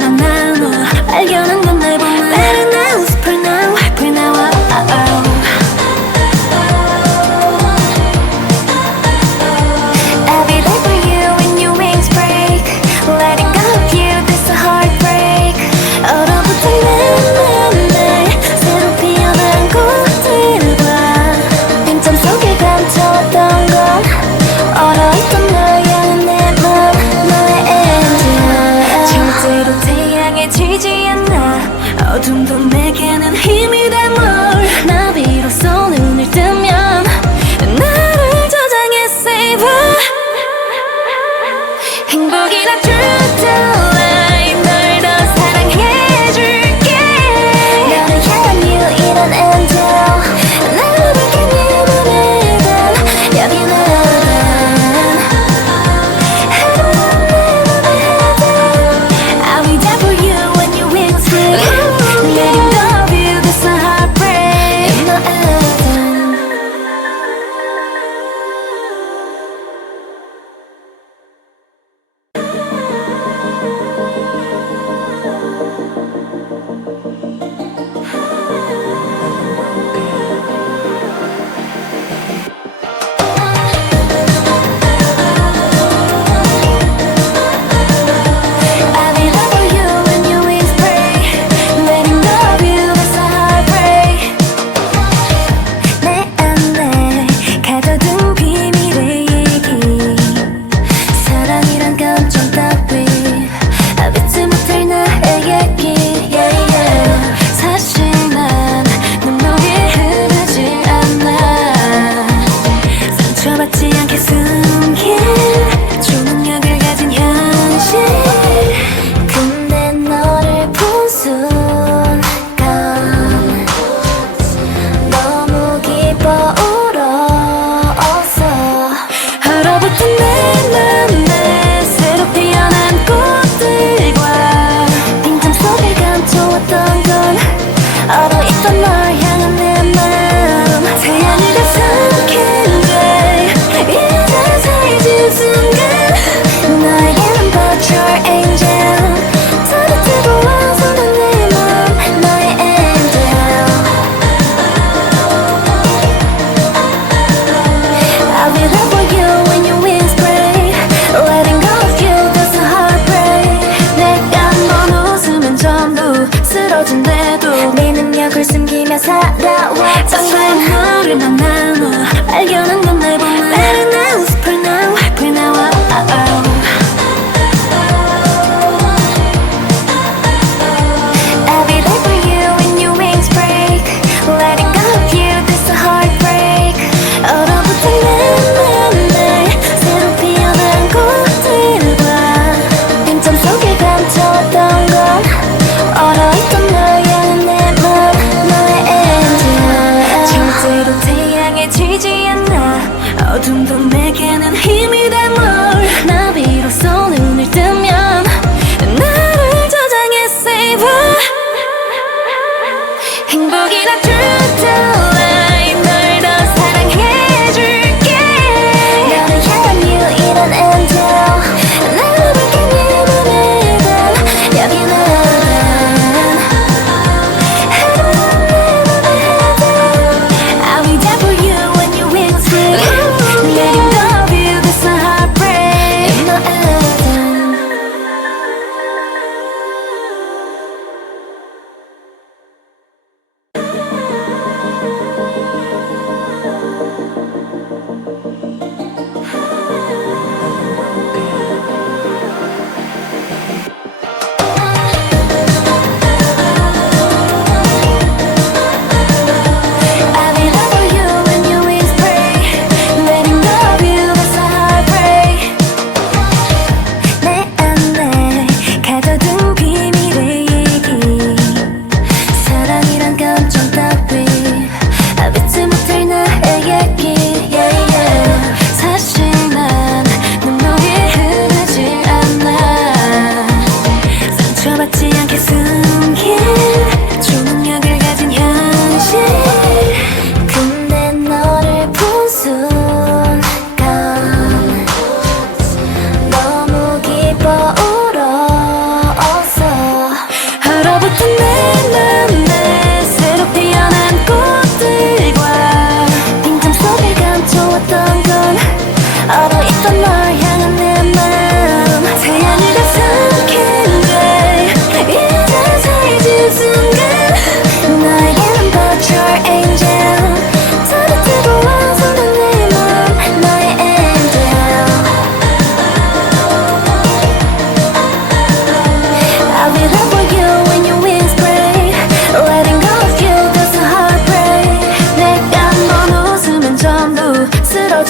난 나눠 발견한 건 내 본능 Better now, super now, hyper now Every day for you when your wings break Letting go of you, this a heartbreak 얼어붙은 내 새로 피어난 꽃들과 빈틈 속에 감춰왔던 건 얼어있던 널 향한 내 맘 너의 엔젤 절대로 태양에 지지 않아 어둠도 내게는 힘이 돼 뭘 나비로써 눈을 뜨면 나를 저장해 save 행복이라 true to life 널 더 사랑해줄게 너를 향한 유일한 angel 나를 밝힌 네 맘에 단 여기 I'll be there for you when your wings break Letting go of you, this a heartbreak in my anthem I'll be there for you when your wings break Letting go of you, this a heartbreak 내 안에 가둬둔 비밀의 얘기 사랑이란 감정 따위 믿지 못할 나의 얘기 yeah, yeah. 사실 난 눈물이 흐르지 않아 상처받지 않게 숨긴 초능력을 가진 현실 근데 너를 본 순간 너무 기뻐 울었어 얼어붙은 내 맘에 새로 피어난 꽃들과 빈틈 속에 감춰왔던 건 얼어있던 널 향한 내 맘 태양을 다 삼킨 day 이제 사라진 순간 너에게는 but your angel 따뜻하고 와서는 내 맘 너의 angel I'll be there for you when your wings break Letting go of you, that's a heartbreak 내가 넌 웃으면 전부 쓰러진대도 네 능력을 숨기며 살아왔던 너를 난 나눠 발견한 건 내 본능 Better now, super now, hyper now Every day for you when your wings break Letting go of you, this a heartbreak 얼어붙은 내 맘에 새로 피어난 꽃들과 빈틈 속에 감춰왔던 건 얼어있던 널 향한 내 맘 너의 angel 절대로 태양에 지지 않아 어둠도 내게는 힘이 돼 뭘 나비로써 눈을 뜨면 나를 저장해 save 행복이라 true to life 널 더 사랑해줄게 너를 향한 유일한 angel 나를 밝힌 네 맘에 단 여기 I'll be there for you when your wings break Letting go of you, this a heartbreak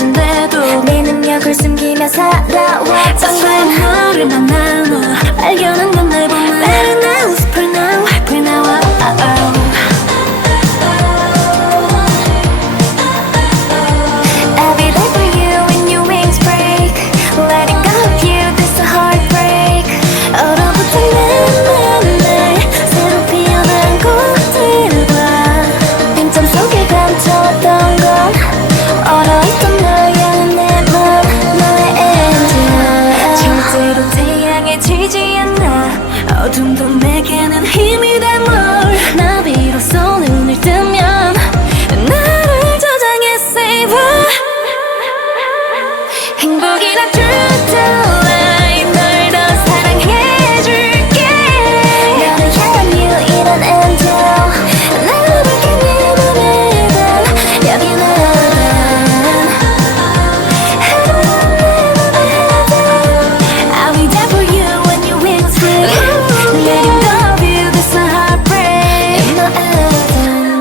쓰러진대도 내 능력을 숨기며 살아왔던 사소한 너를 만나 발견한 건 내 본능 Better now, super now, hyper now, I'll be there for you when your wings break. Letting go of you, this a heartbreak. 얼어붙은 내 새로 피어난 꽃들과 빈틈 속에 감춰왔던 건 얼어있던 널 향한 내 맘, 너의 angel. 절대로 태양해지지 않아 어둠도 내게는 힘이 돼 뭘 나비로써 눈을 뜨면 나를 저장해 save 행복이라 true to life 널 더 사랑해줄게 너를 향한 유일한 angel 나를 밝힌 네 맘에든 여기 I'll be there for you when your wings break Letting go of you, this a heartbreak in my anthem.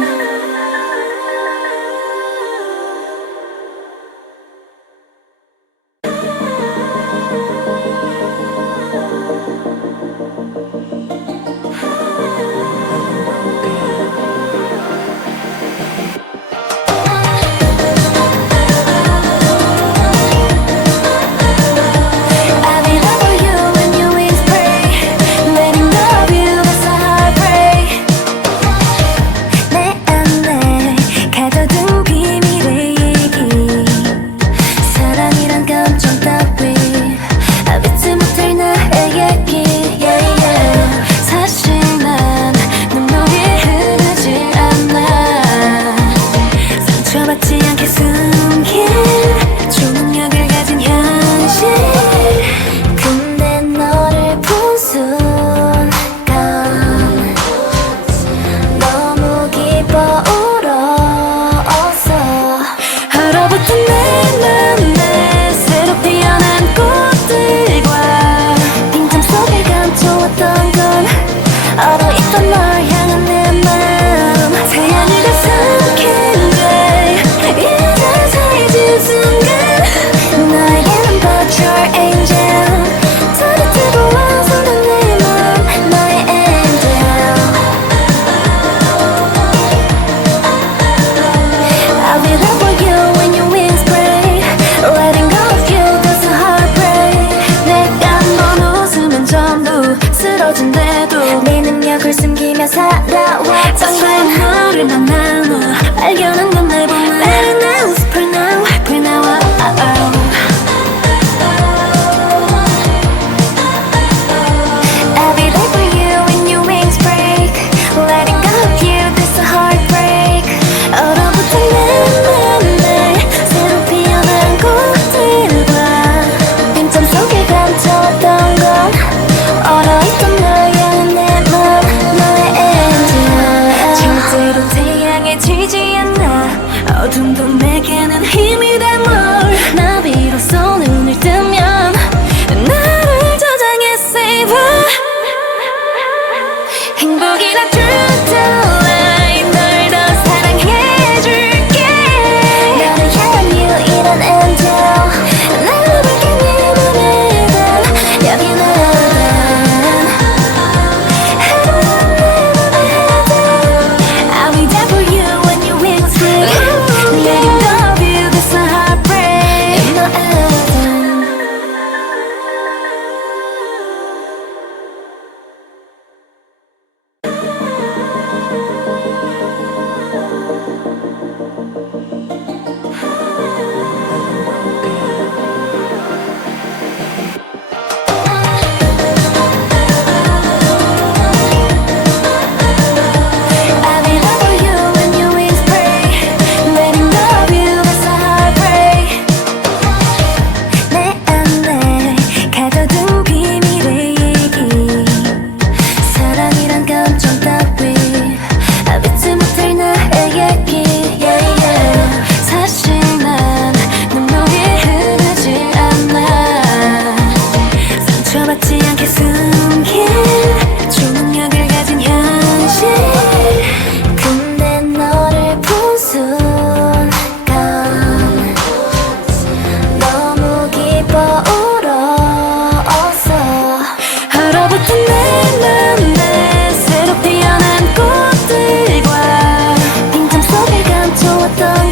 I'll be there for you when your wings break. Letting go of you, that's a heartbreak. 내 안에 가둬둔 비밀의 얘기 사랑이란 감정 따위 믿지 못할 나의 얘기 yeah, yeah. 사실 난 눈물이 흐르지 않아 상처받지 않게 숨긴 초능력을 가진 현실 근데 너를 본 순간 너무 기뻐 울었어 얼어붙은 내 맘에 새로 피어난 꽃들과 빈틈 속에 감춰왔던 건 얼어있던 널 향한 내맘 태양을 다 삼킨 돼 이제 사라진 순간 너에게는 but your angel 따뜻하고 완성된 내맘 너의 angel I'll be there for you when your wings break Letting go of you, that's a heartbreak 내가 넌 웃으면 전부 쓰러진대도 내 능력을 숨기며 살아왔던 사소한 너를 만나 발견한 건 내 본능 Better now, super now, hyper now, I'll be there for you when your wings break Letting go of you, this a heartbreak 얼어붙은 내 새로 피어난 꽃들과 빈틈 속에 감춰왔던 건 얼어있던 널 향한 내 맘, 너의 angel 절대로 태양해지지 않아 어둠도 내게는 힘이 돼 뭘 나비로써 눈을 뜨면 나를 저장해 save 행복이라 true to life 널 더 사랑해줄게 너를 향한 유일한 angel 나를 밝힌 네 맘에든 여기 I'll be there for you when your wings break Letting go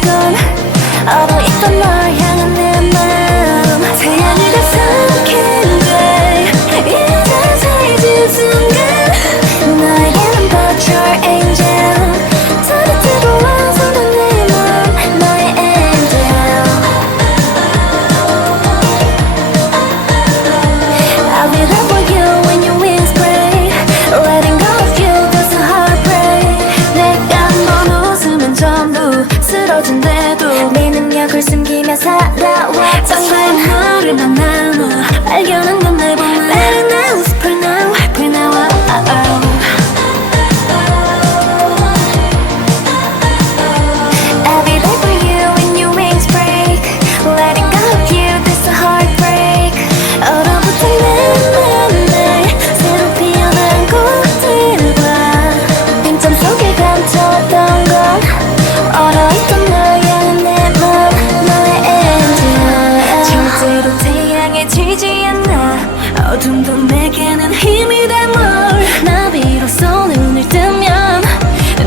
채웠던 건 얼어있던 널 향한 내 마음 태양을 다 삼킨 day 이제 새해진 순간 너에게는 but your angel 따뜻하고 완성된 내 맘 너의 angel I'll be there for you when your wings break Letting go of you that's a heartbreak 내가 넌 웃으면 전부 쓰러진대도 네 능력을 숨기며 살아왔던 정말 너를 만나 발견한 건 내 봄에 Better now, super now, hyper now I'll be there for you when your wings break Letting go of you, that's a heartbreak 얼어붙은 내 새로 피어난 꽃들과 빈점 속에 감춰왔던 건 얼어있던 널 향한 내 맘 너의 angel 절대로 태양에 지지 않아 어둠도 내게는 힘이 돼 뭘 나비로써 눈을 뜨면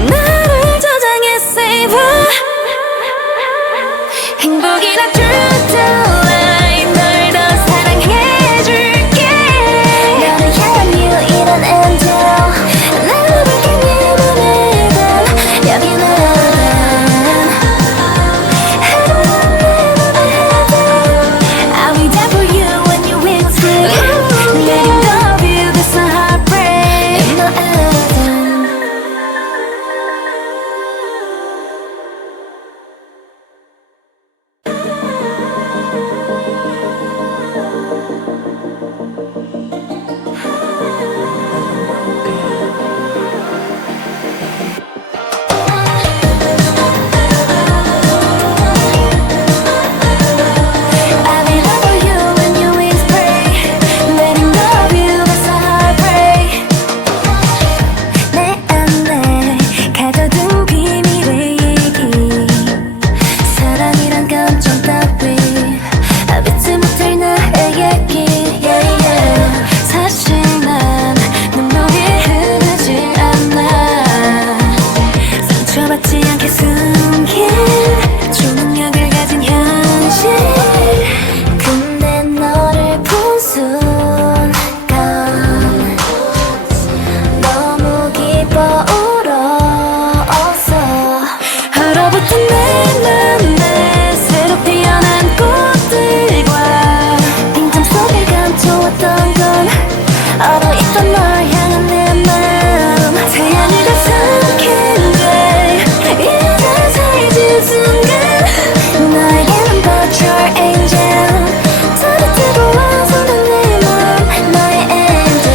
나를 저장해 save 행복이라 through the light 널 더 사랑해줄게 너를 향한 유일한 angel 나를 밝힌 네 맘에든 여기 I'll be there for you when your wings break Letting go of you that's a heartbreak in the end I'll be there for you when your wings break Letting go of you that's a heartbreak 내 안에 가둬둔 비밀의 얘기 사랑이란 감정 따위 믿지 못할 나의 얘기 yeah, yeah. 사실 난 눈물이 흐르지 않아 상처받지 않게 숨긴 초능력을 가진 현실 근데 너를 본 순간 너무 기뻐 울었어 얼어붙은 내 맘에 새로 피어난 꽃들과 빈틈 속에 감춰왔던 건 얼어있던 널 향한 내 마음 태양을 다 삼킨 day 이제 새해진 순간 너에게는 but your angel 따뜻하고 완성된 내 맘 너의 angel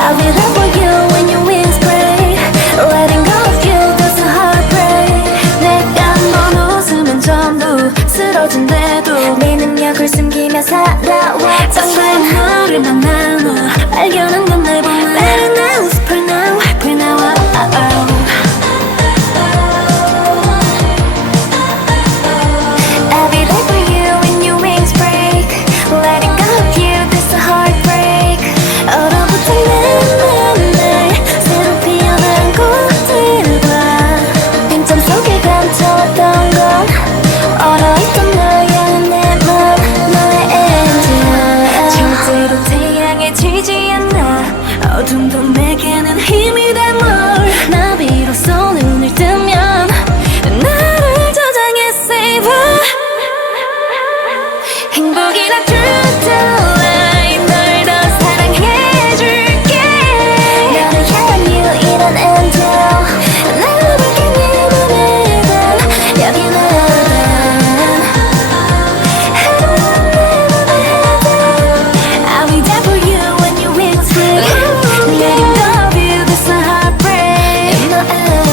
I'll be there for you when your wings break Letting go of you that's a heartbreak 내가 넌 웃으면 전부 쓰러진대도 네 능력을 숨기며 살아왔던 정말 너를 만나 발견한 건 내 봄에 Better now, super now, hyper now I'll be there for you when your wings break Letting go of you, that's a heartbreak 얼어붙은 내 새로 피어난 꽃들과 빈점 속에 감춰왔던 건 얼어있던 널 향한 내 맘 너의 angel 절대로 태양에 지지 않아 어둠도 내게는 힘이 돼 뭘 나비로써 눈을 뜨면 나를 저장해 save 행복이라 through the light 널 더 사랑해줄게 너를 향한 유일한 angel 나를 밝힌 네 맘에든 여기 I'll be there for you when your wings break Letting go of you that's a heartbreak in the end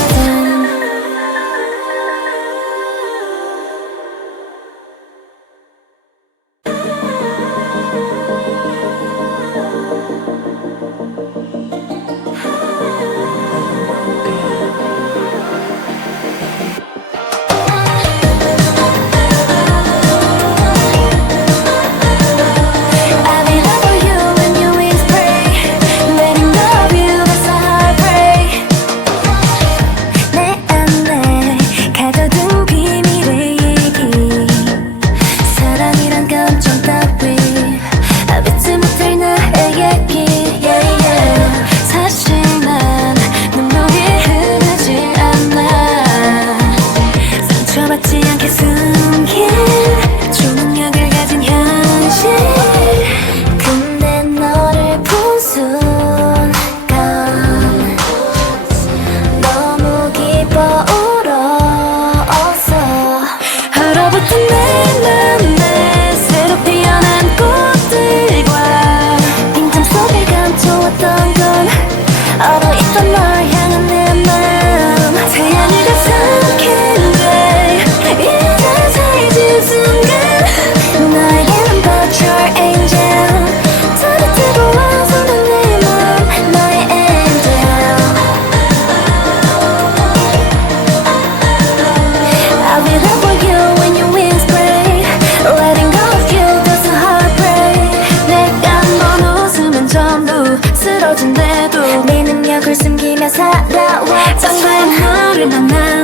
살아왔던 정말 너를 만나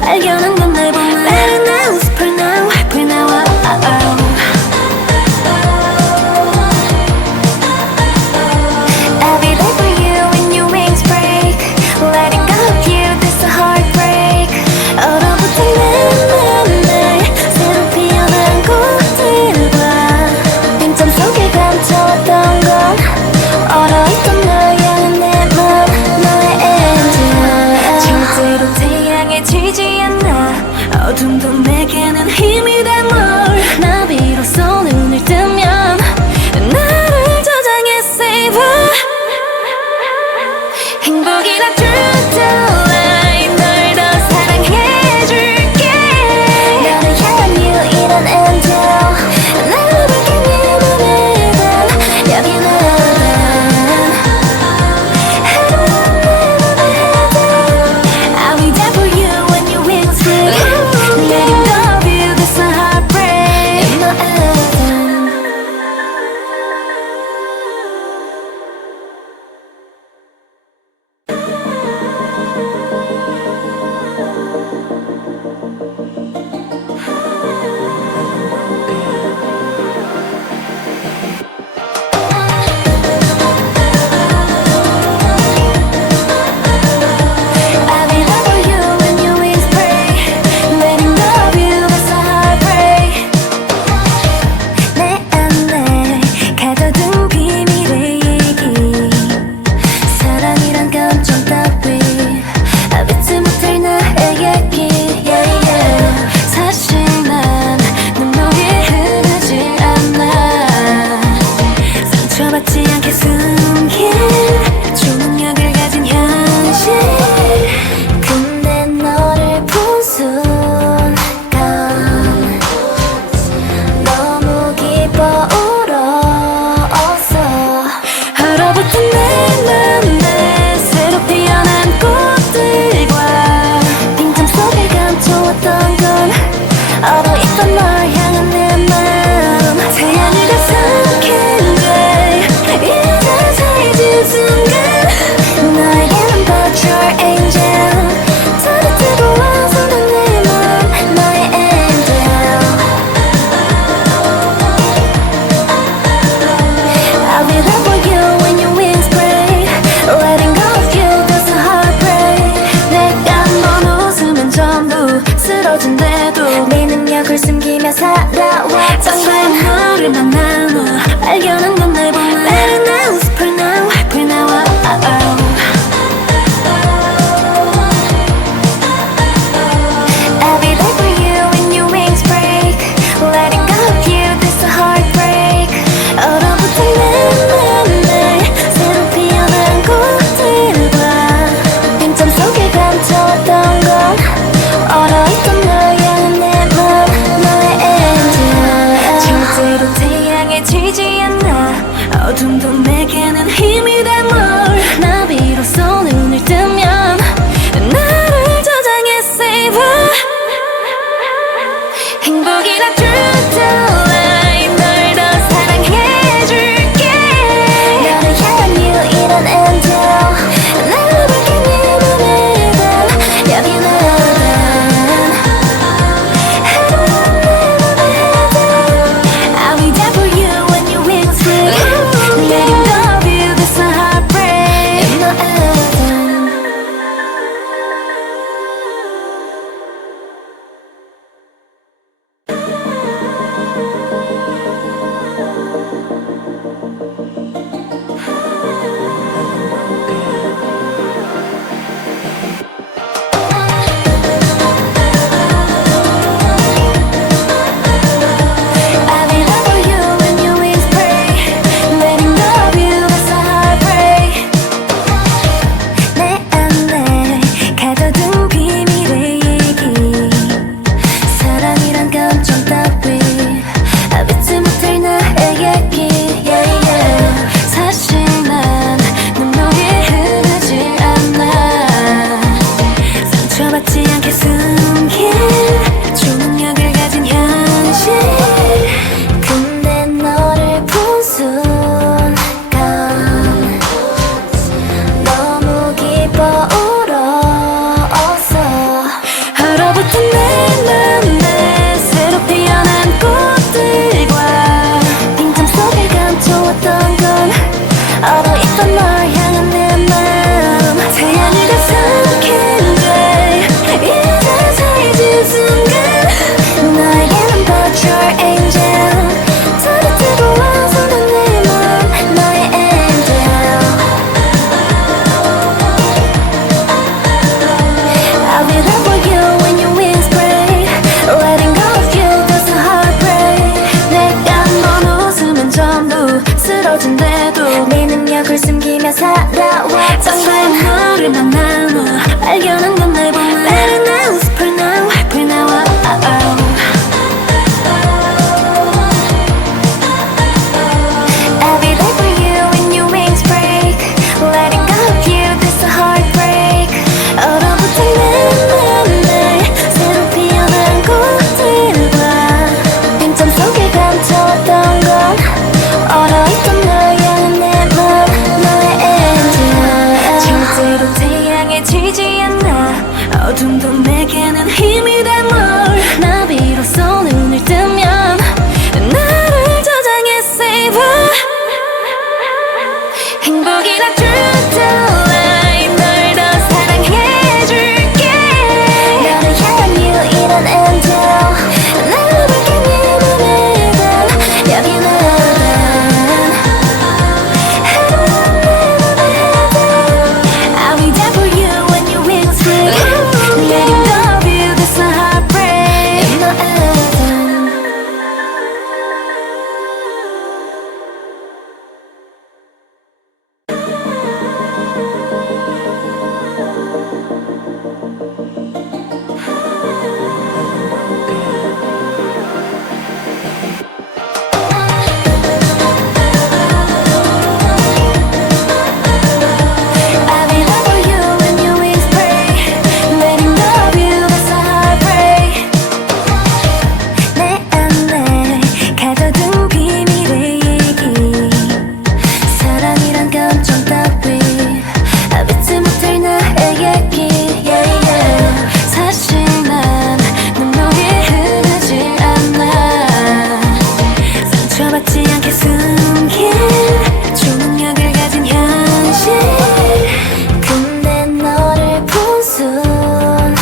발견한 건 내 본능 Better now, super now, hyper now I'll be there for you when your wings break. Letting go of you, this a heartbreak. 얼어붙은 내 새로 피어난 꽃들과 빈틈 속에 감춰왔던 건 얼어있던 널 향한 내 맘, 너의 angel. 절대로 태양에 지지 않아 어둠도 내게는 힘이 돼 뭘 나비로써 눈을 뜨면 나를 저장해 save 행복이라 true to life 널 더 사랑해줄게 너를 향한 유일한 angel. 나를 밝힌 네 맘에는 여기 I'll be there for you when your wings break Letting go of you, this a heartbreak in my anthem. I'll be there for you when your wings break. Letting go of you, that's a heartbreak. 내 안에 가둬둔 비밀의 얘기 사랑이란 감정 따위 믿지 못할 나의 얘기 yeah, yeah. 사실 난 눈물이 흐르지 않아 상처받지 않게 숨긴 초능력을 가진 현실 근데 너를 본 순간 너무 기뻐 울었어. 얼어붙은 내 맘에 새로 피어난 꽃들과 빈틈 속에 감춰왔던 건 얼어있던 널 향한 내 맘. 태양을 다 삼킨 돼 이제 사라진 순간 너에게는 but your angel. 따뜻하고 와서는 내 맘, 너의 angel. I'll be there for you when your wings break. Letting go of you, that's a heartbreak. 내가 넌 웃으면 전부 쓰러진대도 네 능력을 숨기며 살아왔던 정말 너를 만나 발견한 건 내 본능 Better now, super now, hyper now I'll be there for you when your wings break. Letting go of you, this a heartbreak. 얼어붙은 내 새로 피어난 꽃들과 빈틈 속에 감춰왔던 건 얼어있던 널 향한 내 맘, 너의 angel. 절대로 태양에 지지 않아 어둠도 내게는 힘이 돼 뭘 나비로써 눈을 뜨면 나를 저장해 save 행복이라 true to life 널 더 사랑해줄게 너를 향한 유일한 angel 나를 밝힌 네 맘이든 여기는 I'll be there for you when your wings break Letting go of you, that's a heartbreak In my heaven I'll be there for you when your wings break Letting go of you, that's a heartbreak 내 안에 가져둔 비밀의 얘기 사랑이란 감정 따위 믿지 못할 나의 얘기 yeah, yeah. 사실 난 눈물이 흐르지 않아 상처받지 않게 숨긴 초능력을 가진 현실 근데 너를 본 순간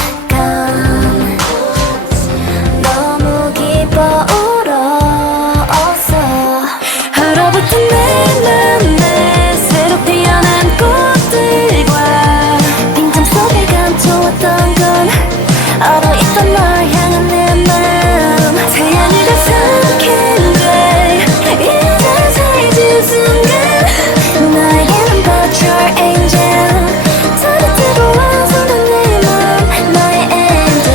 너무 기뻐 울었어 얼어붙은 내 맘에 새로 피어난 꽃들과 빈틈 속에 감춰왔던 건 얼어있던 널 향한 내맘 태양이 다 삼킨 돼 이제 사라진 순간 너에게는 but your angel 따뜻하고 와서는 내맘 너의 angel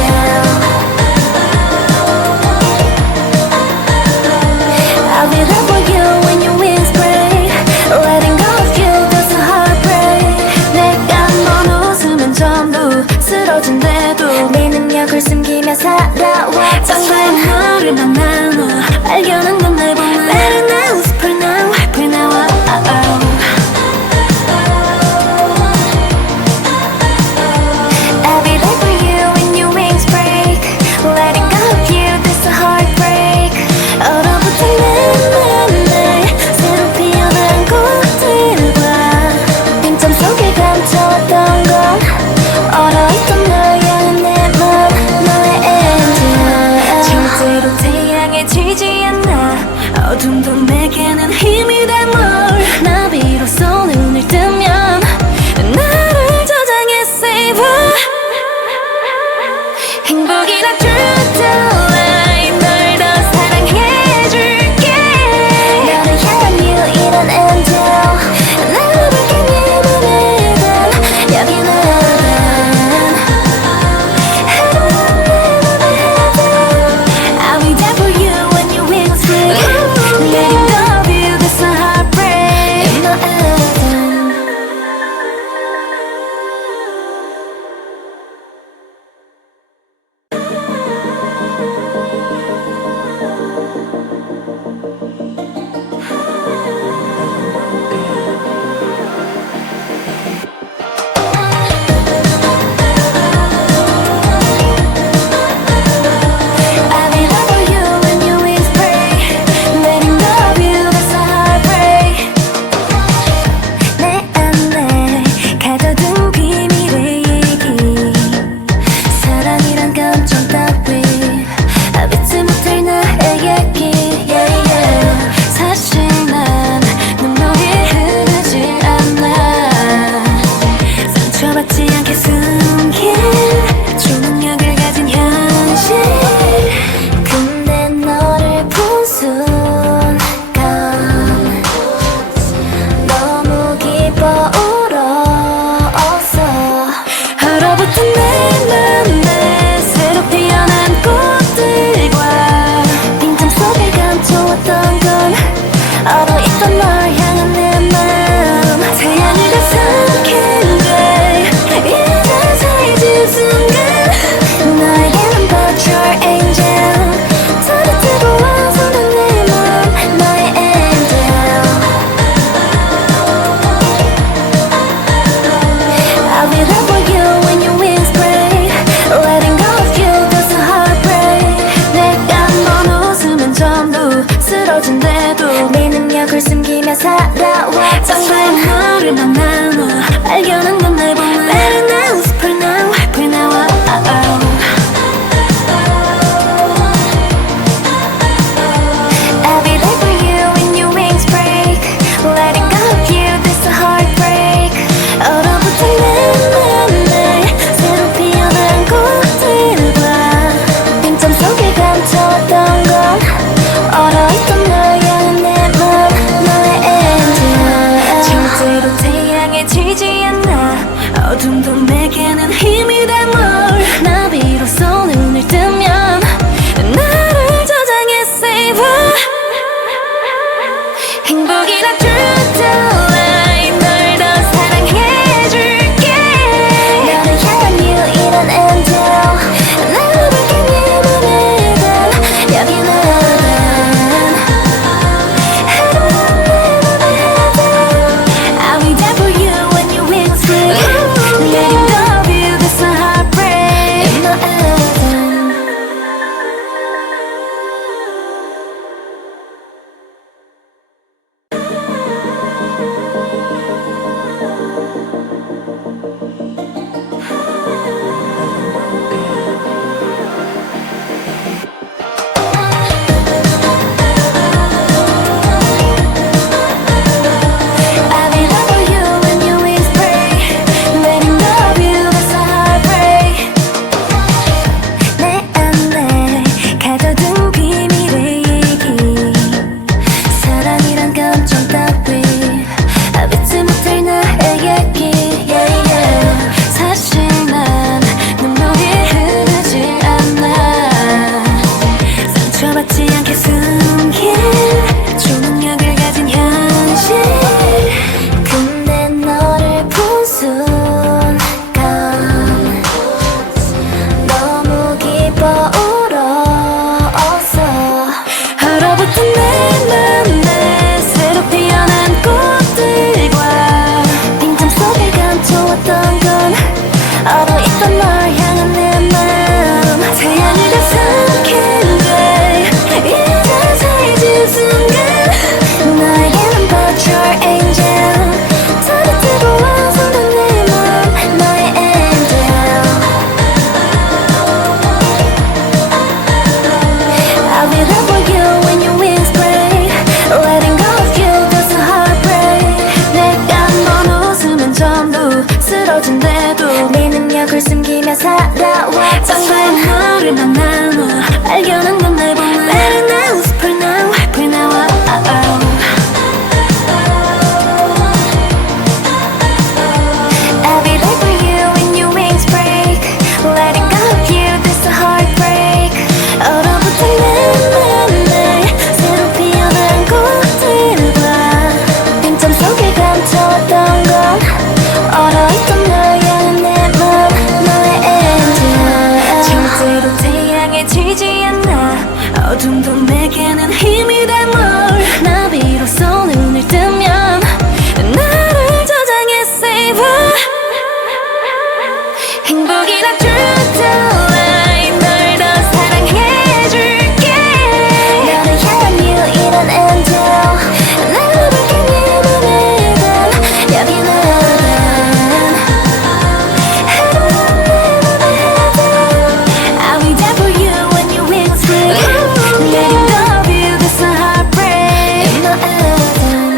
I'll be there for you when your wings break Letting go of you that's a heartbreak 내가 넌 웃으면 전부 쓰러진대도 네 능력을 숨기며 살아왔던 사소한 너를 만나 발견한 건 내보내 Better now, super now, hyper now I'll be there for you when your wings break Letting go of you that's a heartbreak 얼어붙은 내 맘에 새로 피어난 꽃들과 빈틈 속에 감춰왔던 건 얼어있던 널 향한 내맘 너의 angel 절대로 태양에 지지 않아 어둠도 내게는 힘이 돼 뭘 나비로써 눈을 뜨면 나를 저장해 save 행복이라 true to life 널 더 사랑해줄게 너를 향한 유일한 angel 나를 밝힌 네 맘이든 여기는 I'll be there for you when your wings break Letting go of you, that's a heartbreak In my heaven I'll be there for you when your wings break Letting go of you, that's a heartbreak 내 안에 가져둔 비밀의 얘기 사랑이란 감정 따위 믿지 못할 나의 얘기 yeah, yeah. 사실 난 눈물이 흐르지 않아 상처받지 않게 숨긴 초능력을 가진 현실 근데 너를 본 순간 너무 기뻐 울었어 얼어붙은 내 맘에 새로 피어난 꽃들과 빈틈 속에 감춰왔던 건 얼어있던 널 향한 내맘 태양이 다 삼킨 돼 이제 사라진 순간 너에게는 but your angel 따뜻하고 와서는 내맘 너의 angel I'll be there for you when your wings break 얼어있던 널 향한 내 마음 태양이 다 삼킨 day 이제 새해진 순간 나에게는 but your angel 따뜻하고 와서는 내 맘 너의 angel I'll be there for you when your wings break Letting go of you that's a heartbreak 내가 넌 웃으면 전부 쓰러진대도 네 능력을 숨기며 살아왔던 사소한 너를 만나 발견한 건 내 봄에 Better now, super now, hyper now I'll be there for you when your wings break Letting go of you that's a heartbreak 얼어붙은 내 새로 피어난 꽃들과 빈틈 속에 감춰왔던 건 얼어있던 널 향한 내 맘 너의 angel 절대로 태양해지지 않아 어둠도 내게는 힘이 돼 뭘 나비로써 눈을 뜨면 나를 저장해 save 행복이라 true to life 널 더 사랑해줄게 너를 향한 유일한 angel 나를 밝힌 네 맘에 단 여기 I'll be there for you when your wings break Letting go of you that's a heartbreak in my anthem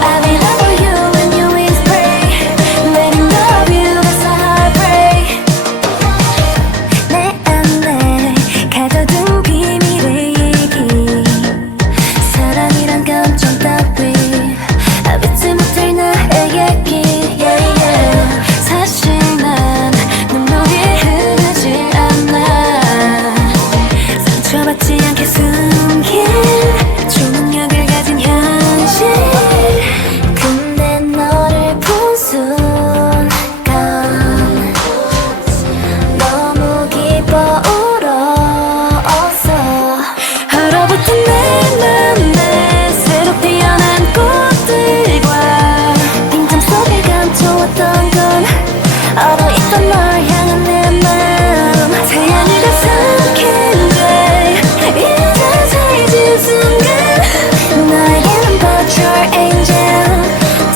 I'll be there for you when your wings break Letting go of you that's a heartbreak 내 안에 가둬둔 비밀의 얘기 사랑이란 감정 따위 믿지 못할 나의 얘기 yeah, yeah. 사실 난 눈물이 흐르지 않아 상처받지 않게 숨긴 초능력을 가진 현실 근데 너를 본 순간 너무 기뻐 울었어 얼어붙은 내 맘에 새로 피어난 꽃들과 빈틈 속에 감춰왔던 건 얼어있던 널 향한 내 마음 태양이 다 삼킨 day 이제 새해진 순간 나에게는 but your angel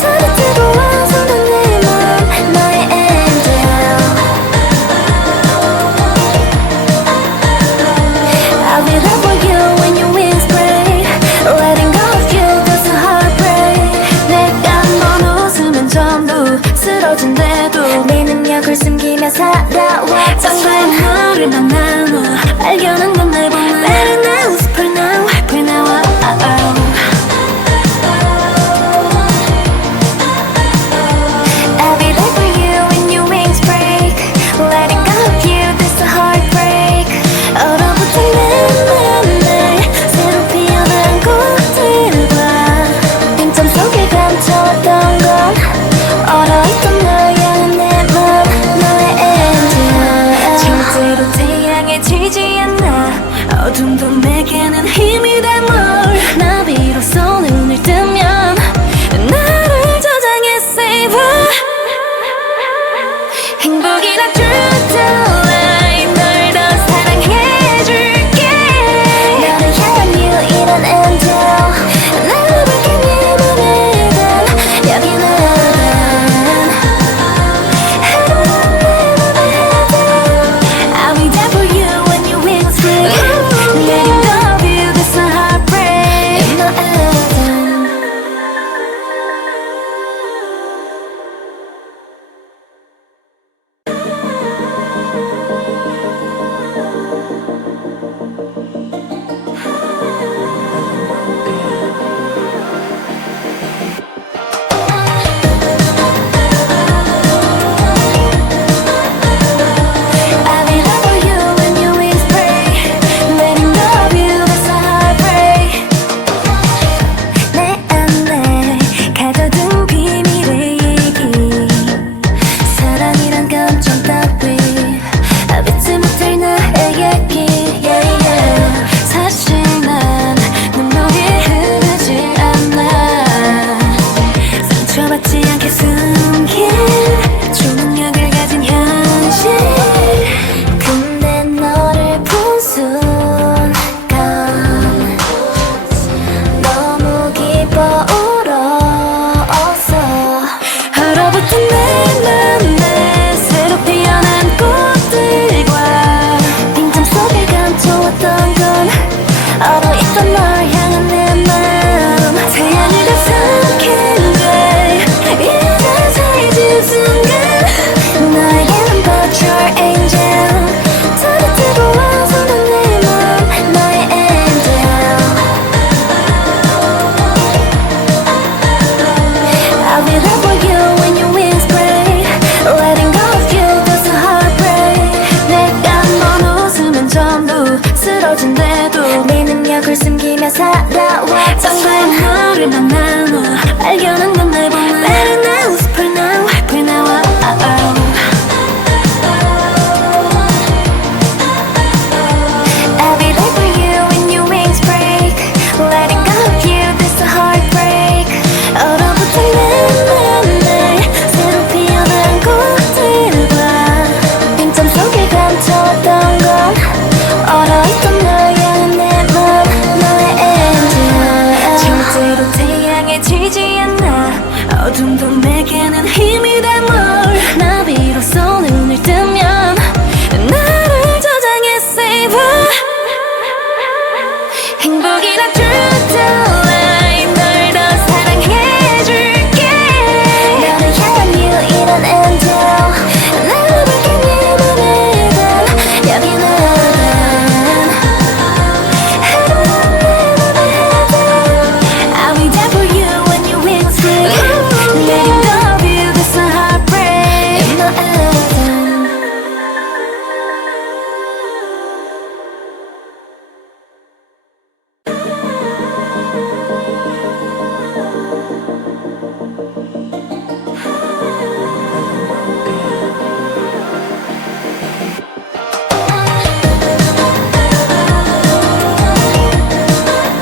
따뜻하고 와서는 내 맘 너의 angel I'll be there for you when your wings break Letting go of you that's a heartbreak 내가 넌 웃으면 전부 쓰러진대도 네 능력을 숨기며 살아왔던 사소한 너를 만나 발견한 건 내 봄에 Better now, super now, hyper now I'll be there for you when your wings break Letting go of you that's a heartbreak 얼어붙은 내 맘에 새로 피어난 꽃들과 빈틈 속에 감춰왔던 건 얼어있던 널 향한 내 맘 너의 angel 절대로 태양에 태양에 지지 않아 어둠도 내게는 힘이 돼 뭘 나비로써 눈을 뜨면 나를 저장해 save 행복이란 true to life 널 더 사랑해줄게 너를 향한 유일한 angel 나를 밝힌 네 맘에는 여기는 I'll be there for you when your wings break letting go of you that's a heartbreak in my anthem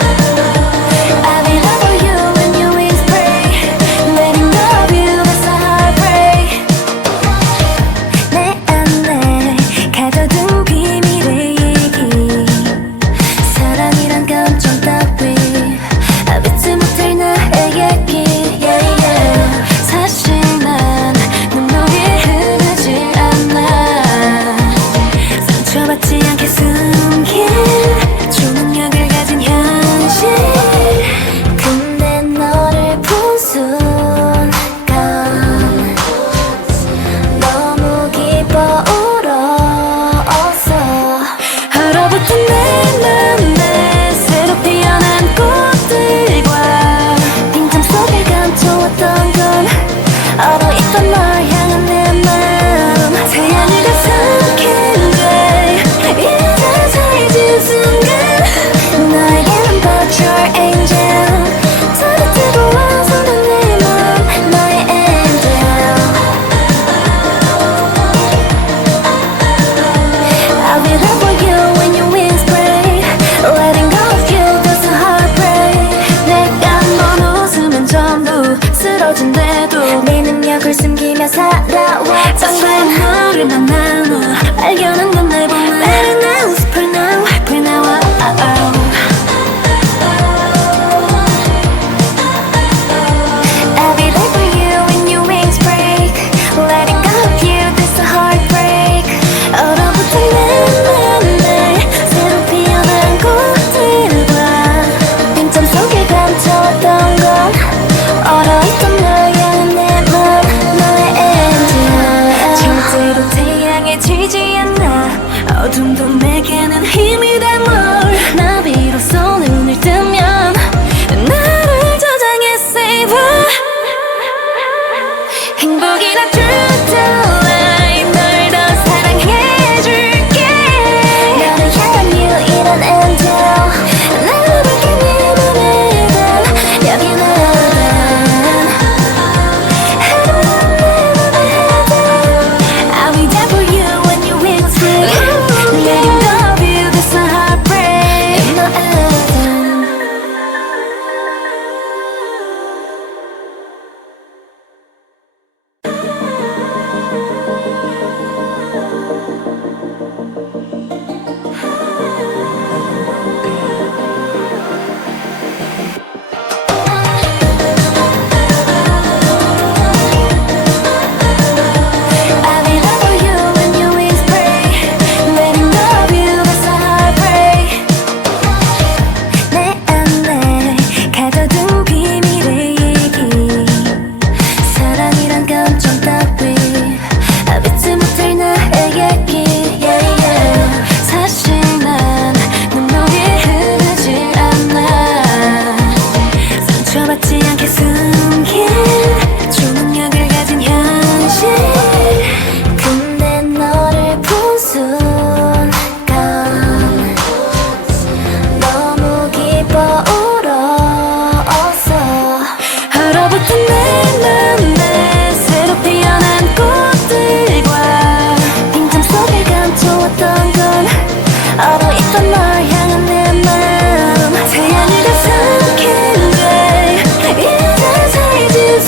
I'll be there for you when your wings break letting go of you that's a heartbreak 내 안에 가둬둔 비밀의 얘기 사랑이란 감정 따위 믿지 못할 나의 얘기 yeah, yeah. 사실 난 눈물이 흐르지 않아 상처받지 않게 숨긴 초능력을 가진 현실 근데 너를 본 순간 너무 기뻐 울었어 얼어붙은 내 맘에 새로 피어난 꽃들과 빈틈 속에 감춰왔던 건 얼어있던 널 향한 내 마음 태양을 다 삼킨 돼 이제 사라진 순간 너에게는 but your angel 따뜻하고 와서는 내 맘 너의 angel I'll be there for you when your wings break letting go of you that's a heartbreak 내가 넌 웃으면 전부 쓰러진대도 네 능력을 숨기며 살아왔던 건 너를 만나며 발견한 건 내 봄에 Better now, super now, hyper now I'll be there for you when your wings break letting go of you that's a heartbreak 얼어붙은 내 맘에 새로 피어난 꽃들과 빈틈 속에 감춰왔던 건 얼어있던 널 향한 내 맘 너의 angel 절대로 태양에 지지 않아 어둠도 내게는 힘이 돼 뭘 나비로써 눈을 뜨면 나를 저장해 save 행복이란 true to life 널 더 사랑해줄게 너를 향한 유일한 angel 나를 밝힌 네 맘에는 여기는 I'll be there for you when your wings break letting go of you that's a heartbreak in my anthem I'll be there for you when your wings break letting go of you that's a heartbreak 내 안에 가둬둔 비밀의 얘기 사랑이란 감정 따위 믿지 못할 나의 얘기 yeah, yeah. 사실 난 눈물이 흐르지 않아 상처받지 않게 숨긴 초능력을 가진 현실 근데 너를 본 순간 너무 기뻐 울었어 얼어붙은 내 맘에 새로 피어난 꽃들과 빈틈 속에 감춰왔던 건 얼어있던 널 향한 내 마음 태양을 다 삼킨 돼 이제 사라진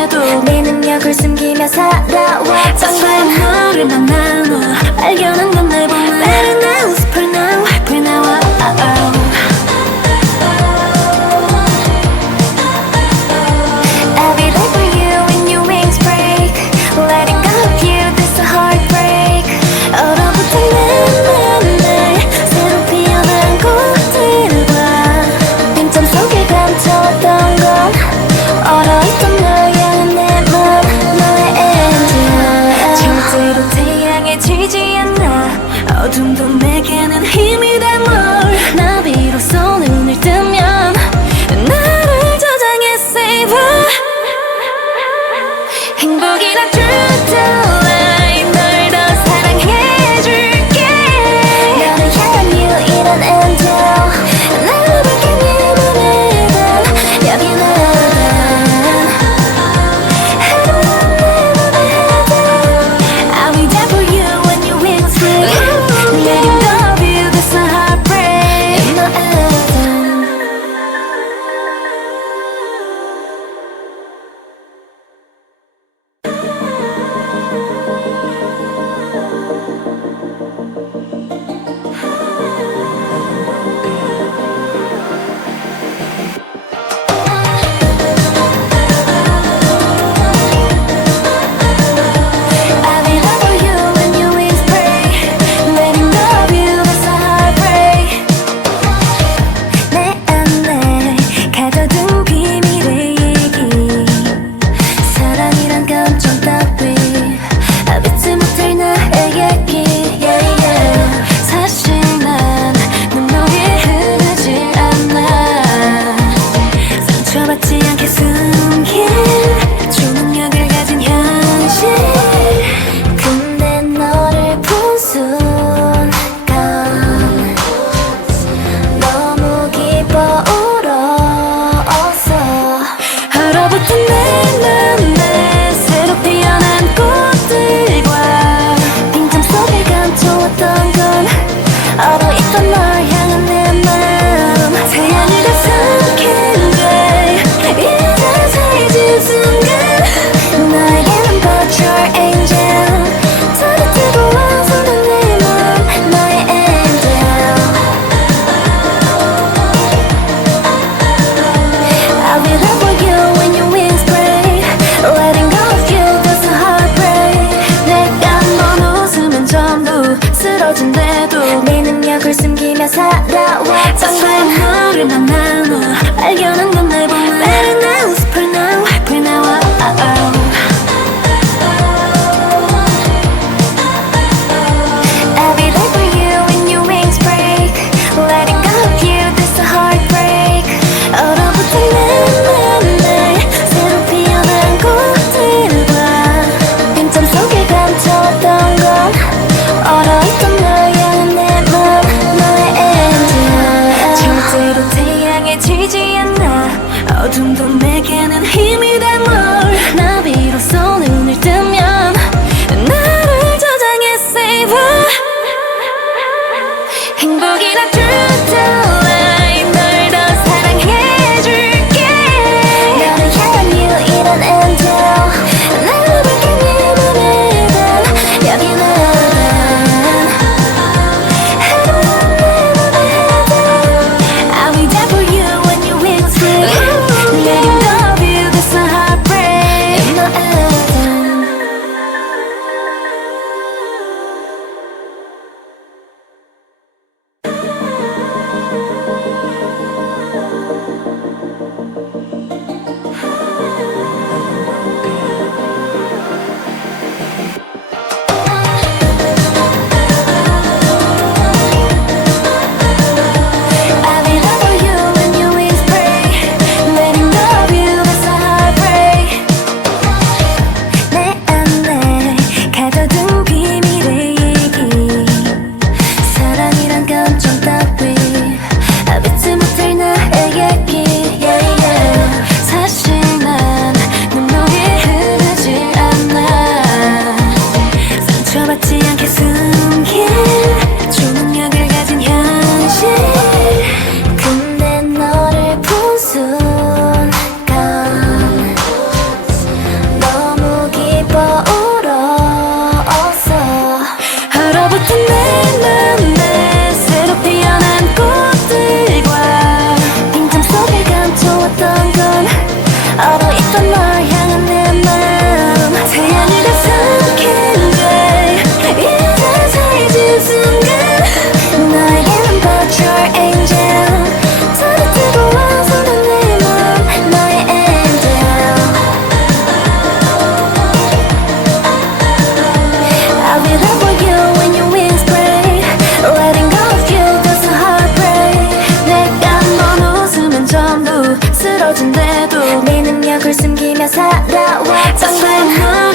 해도 내 능력을 숨기며 살아왔던 사소한 너를 만나 발견한 건 내 본능 Better now, super now, 불나와 I'll be there for you when your wings break. Letting go of you, this a heartbreak. 얼어붙은 내 새로 피어난 꽃들과 빈틈 속에 감춰왔던 건 얼어있던 널 향한 내 맘, 너의 angel. 절대로 태양에 지지 않아 어둠도 내게는 힘이 될 뭘 나비로써 눈을 뜨면 나를 저장해 save 행복이라 true to life. 널 더 사랑해줄게. 너를 향한 유일한 angel. 나를 밝힌 네 맘에 단 여기 I'll be there for you when your wings break Letting go of you, that's a heartbreak in my anthem.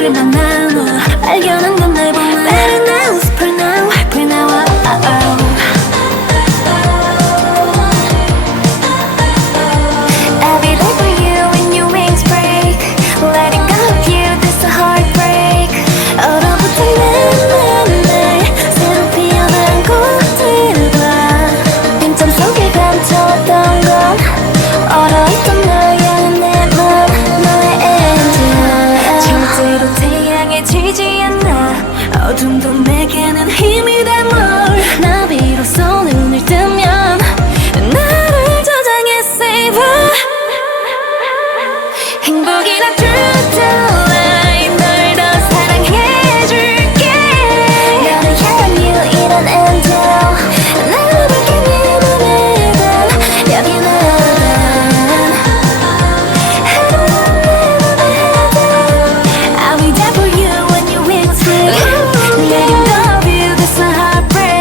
너를 만나 발견한 건 내 봄에 Better now, super now, pray now, I'll be there for you when your wings break. Letting go of you, this a heartbreak. 얼어붙은 내 새로 피어난 꽃들과 빈틈 속에 감춰왔던 건 얼어있던 널 향한 내 맘, 너의 angel. 절대로 태양에 지지 않아. 어둠도 내게는 힘이 돼 뭘. 나비로서 눈을 뜨면 나를 저장해 save. 행복이란 true to life. 널 더 사랑해줄게. 너를 향한 유일한 angel. 나를 밝힌 네 맘에 단 여기 I'll be there for you when your wings break. Letting go of you, this a heartbreak.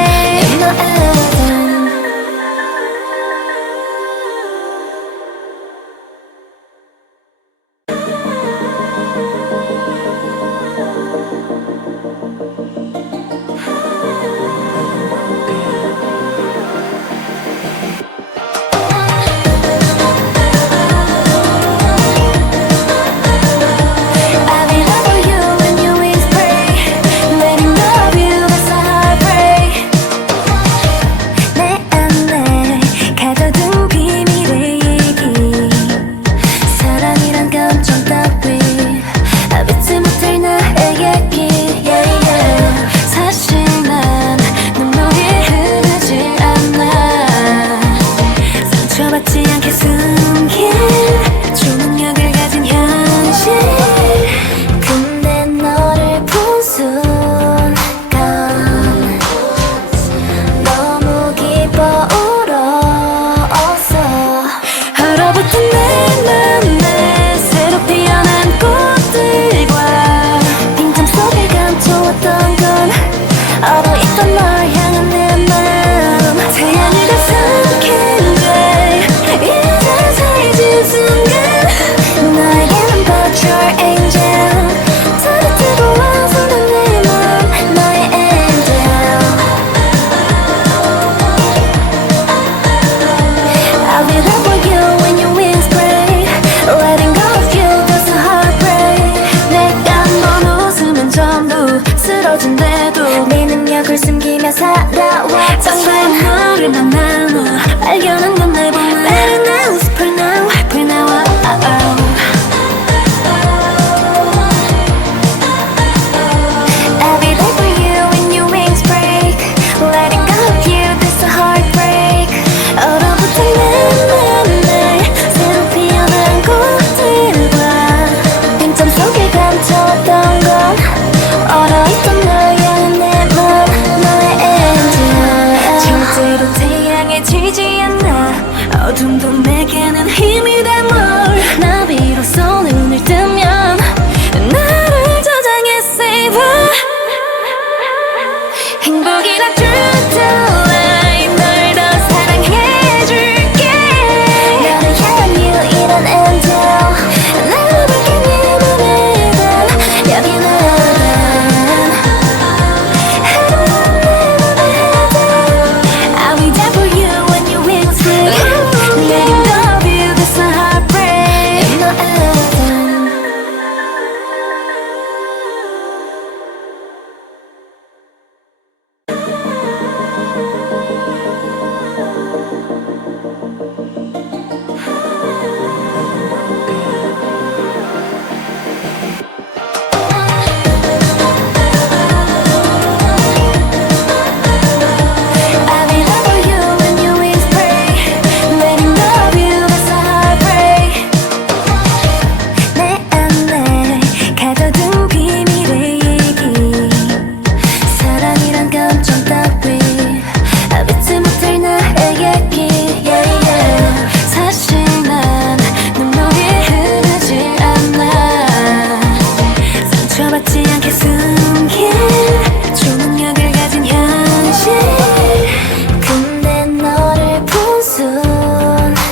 I'll be there for you when your wings break. Letting go of you, that's a heartbreak. 내 안에 가둬둔 비밀의 얘기. 사랑이란 감정 따위 믿지 못할 나의 얘기. Yeah, yeah. 사실 난 눈물이 흐르지 않아. 상처받지 않게 숨긴 초능력을 가진 현실. 근데 너를 본 순간 너무 기뻐 울었어. 얼어붙은 내 맘에 새로 피어난 꽃들과 빈틈 속에 감춰왔던 건 얼어있던 널 향한 내 맘. 태양이 다 삼킨 죄 이제 사라진 순간 너에게는 but your angel. 따뜻하고 와서는 내 맘, 너의 angel. I'll be there for you when your wings break. Letting go of you, that's a heartbreak. 내가 넌 웃으면 전부 쓰러진대도 네 능력을 숨기며 살아왔던 사소한 건 너를 만나 발견한 건 내 봄에 Better now, super now, pray now, I'll be there for you when your wings break. Letting go of you, this a heartbreak. 얼어붙은 내 새로 피어난 꽃들과 빈틈 속에 감춰왔던 건 얼어있던 널 향한 내 맘, 너의 angel. 절대로 태양에 지지 않아. 어둠도 내게는 힘이 돼 뭘. 나비로서 눈을 뜨면 나를 저장해 save. 행복이란 true to life. 널 더 사랑해줄게. 너를 향한 유일한 angel. 나를 밝힌 네 맘에 단 여기 I'll be there for you when your wings break. Letting go of you, this a heartbreak. I'll be there for you when your wings break. Letting go of you, that's a heartbreak. 내 안에 가둬둔 비밀의 얘기. 사랑이란 감정 따위 믿지 못할 나의 얘기. Yeah, yeah. 사실 난 눈물이 흐르지 않아. 상처받지 않게 숨긴 초능력을 가진 현실. 근데 너를 본 순간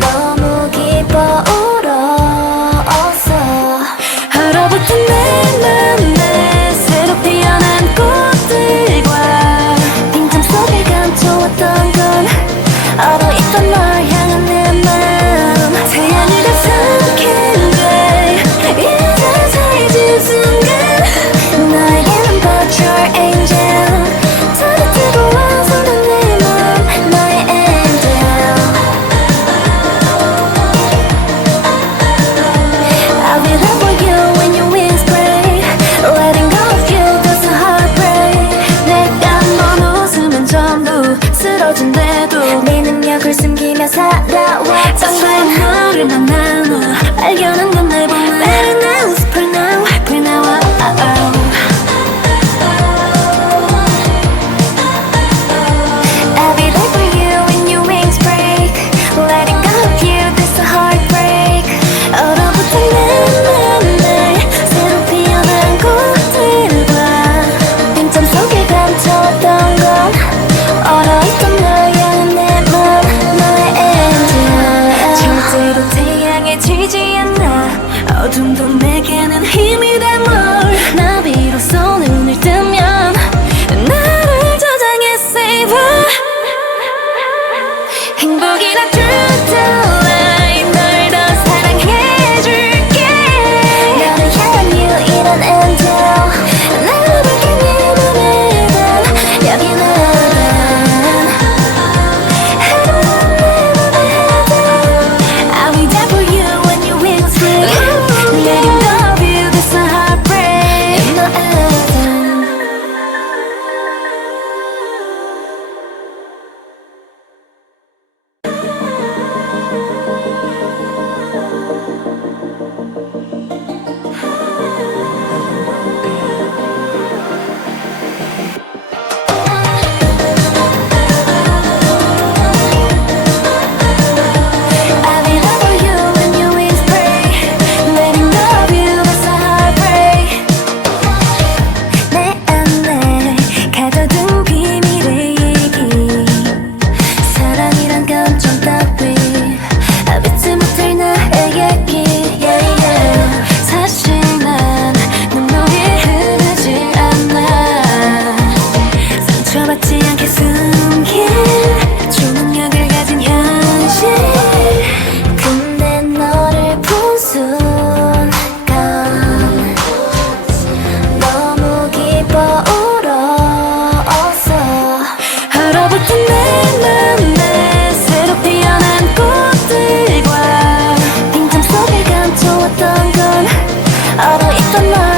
너무 기뻐 울었어. 어둠도 내게는 힘이 돼 뭘 나비로써 눈을 뜨면 나를 저장해 save 행복이라 true to life 널 더 사랑해줄게 너를 향한 유일한 angel 나를 밝힌 네 맘에는 여기는 I'll be there for you when your wings break Letting go of you, that's a heartbreak In the end I'll be there for you when your wings break Letting go of you, that's a heartbreak 내 안에 가둬둔 비밀의 얘기 사랑이란 감정 따위 믿지 못할 나의 얘기 yeah, yeah. 사실 난 눈물이 흐르지 않아 상처받지 않게 숨긴 초능력을 가진 현실 근데 너를 본 순간 너무 기뻐 울었어 얼어붙은 내 맘에 새로 피어난 꽃들과 빈틈 속에 감춰왔던 건 얼어있던 너